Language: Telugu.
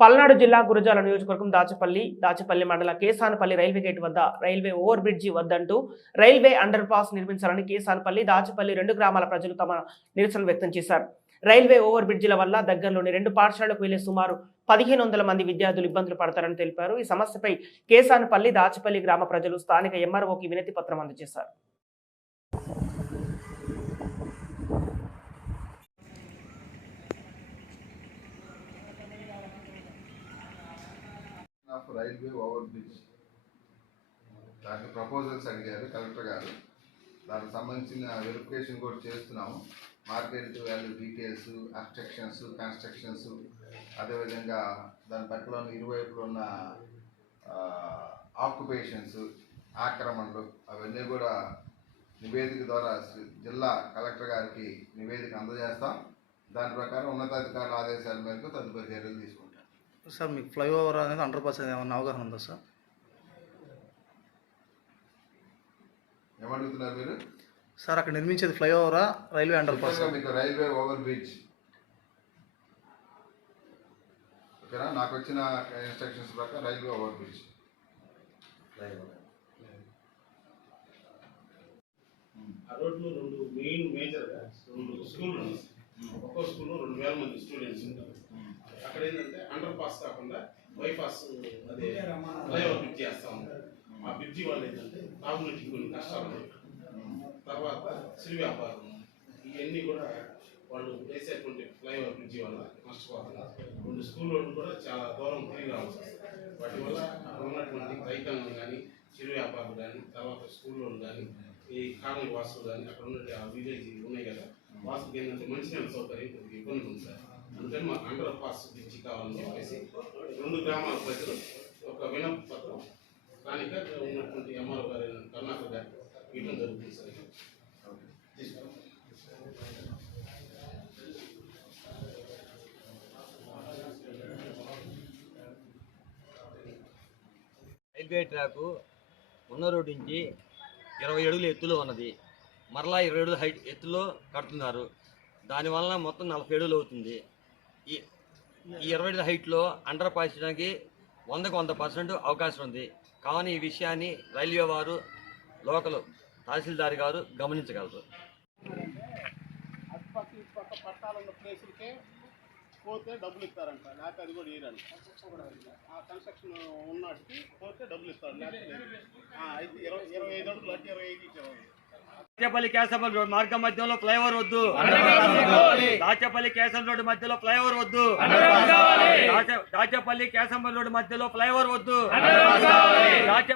పల్నాడు జిల్లా గురజాల నియోజకవర్గం దాచపల్లి దాచపల్లి మండల కేసానపల్లి రైల్వే గేట్ వద్ద రైల్వే ఓవర్ బ్రిడ్జి వద్దంటూ రైల్వే అండర్ పాస్ నిర్మించాలని కేసానపల్లి దాచపల్లి రెండు గ్రామాల ప్రజలు తమ నిరసన వ్యక్తం చేశారు. రైల్వే ఓవర్ బ్రిడ్జిల వల్ల దగ్గరలోని రెండు పాఠశాలకు వెళ్ళే సుమారు పదిహేను వందల మంది విద్యార్థులు ఇబ్బందులు పడతారని తెలిపారు. ఈ సమస్యపై కేసానపల్లి దాచపల్లి గ్రామ ప్రజలు స్థానిక ఎంఆర్ఓకి వినతి పత్రం అందజేశారు. Railway over bridge. దానికి ప్రపోజల్స్ అడిగారు కలెక్టర్ గారు. దానికి సంబంధించిన వెరిఫికేషన్ కూడా చేస్తున్నాము. Market value details obstructions constructions అదేవిధంగా దాని పక్కన ఉన్న ఇరువైపులో ఉన్న ఆక్యుపేషన్స్ ఆక్రమణలు అవన్నీ కూడా నివేదిక ద్వారా జిల్లా కలెక్టర్ గారికి నివేదిక అందజేస్తాం. దాని ప్రకారం ఉన్నతాధికారుల ఆదేశాల మేరకు తదుపరి చర్యలు తీసుకుంటాం. సార్ మీకు ఫ్లైఓవర్ అనేది అండర్ పాస్ అనేది ఏమన్నా అవగాహన ఉందా సార్? ఏమడుగుతున్నారు మీరు? సార్ అక్కడ నిర్మించేది ఫ్లైఓవరా రైల్వే అండర్ పాస్? మీకు రైల్వే ఓవర్ బ్రిడ్జ్. ఓకేనా? నాకు వచ్చిన ఇన్స్ట్రక్షన్స్ ప్రకారం రైల్వే ఓవర్ బ్రిడ్జ్. ఆ రోడ్లు రెండు మెయిన్ మేజర్గా రెండు ఉన్నాయి ఒక్కో స్కూల్లో రెండు వేల మంది స్టూడెంట్స్ ఉంటారు. అక్కడ ఏంటంటే అండర్ పాస్ కాకుండా బైపాస్ అదే ఫ్లైఓవర్ బ్రిడ్జ్ చేస్తా ఉన్నారు. ఆ బ్రిడ్జి వల్ల ఏంటంటే తాగునీటికి కొన్ని కష్టాలు ఉన్నాయి తర్వాత సిరి వ్యాపారం ఇవన్నీ కూడా వాళ్ళు వేసేటువంటి ఫ్లైఓవర్ బ్రిడ్జి వల్ల నష్టపోతున్నారు. రెండు స్కూల్ వాళ్ళు కూడా చాలా దూరం తిరిగి రావాల్సి వస్తుంది వాటి వల్ల అక్కడ ఉన్నటువంటి రైతాంగం కానీ చిరు వ్యాపారులు కానీ తర్వాత స్కూల్ వాళ్ళు కానీ ఈ కాలనీ వాసులు కానీ అక్కడ ఉన్న ఆ విలేజ్ ఉన్నాయి కదా. వాసులకి ఏంటంటే మంచినీళ్ళ సౌకర్యం ఇబ్బంది ఉంది సార్. అందుకని మాకు అండర్ పాస్ బ్రిడ్జి కావాలని చెప్పేసి రెండు గ్రామాల ప్రజలు ఒక వినప పత్రం స్థానిక ఉన్నటువంటి ఎంఆర్ఓ గారు కర్ణాటక గారు ఇవ్వడం జరుగుతుంది సార్. రైల్వే ట్రాకు ఉన్న రోడ్డు నుంచి ఇరవై అడుగుల ఎత్తులో ఉన్నది. మరలా ఇరవై అడుగుల హైట్ ఎత్తులో కడుతున్నారు. దానివల్ల మొత్తం నలభై అడుగులు అవుతుంది. ఈ ఇరవై ఐదు హైట్లో అండర్ పాస్ చేయడానికి వందకు వంద పర్సెంట్ అవకాశం ఉంది. కావున ఈ విషయాన్ని రైల్వే వారు లోకల్ తహసీల్దార్ గారు గమనించగలరు. అటుపక్క ఇటుపక్క పట్టాలు ఉన్న ప్లేసులకే పోతే డబ్బులు ఇస్తారంట లేకపోతే అది కూడా ఇయ్యరంట ఆ కన్స్ట్రక్షన్ ఉన్నట్టుకి పోతే డబ్బులు ఇస్తారు లేకపోతే ఇరవై ఇరవై ఐదు అడుగులు అంటే ఇరవై ఐదు ఇరవై దాచేపల్లి కేశవ రోడ్ మార్గం మధ్యలో ఫ్లైఓవర్ వద్దు. దాచేపల్లి కేశవ రోడ్ మధ్యలో ఫ్లైఓవర్ వద్దు. దాచే- దాచేపల్లి కేశవ రోడ్ మధ్యలో ఫ్లైఓవర్ వద్దు. దాచే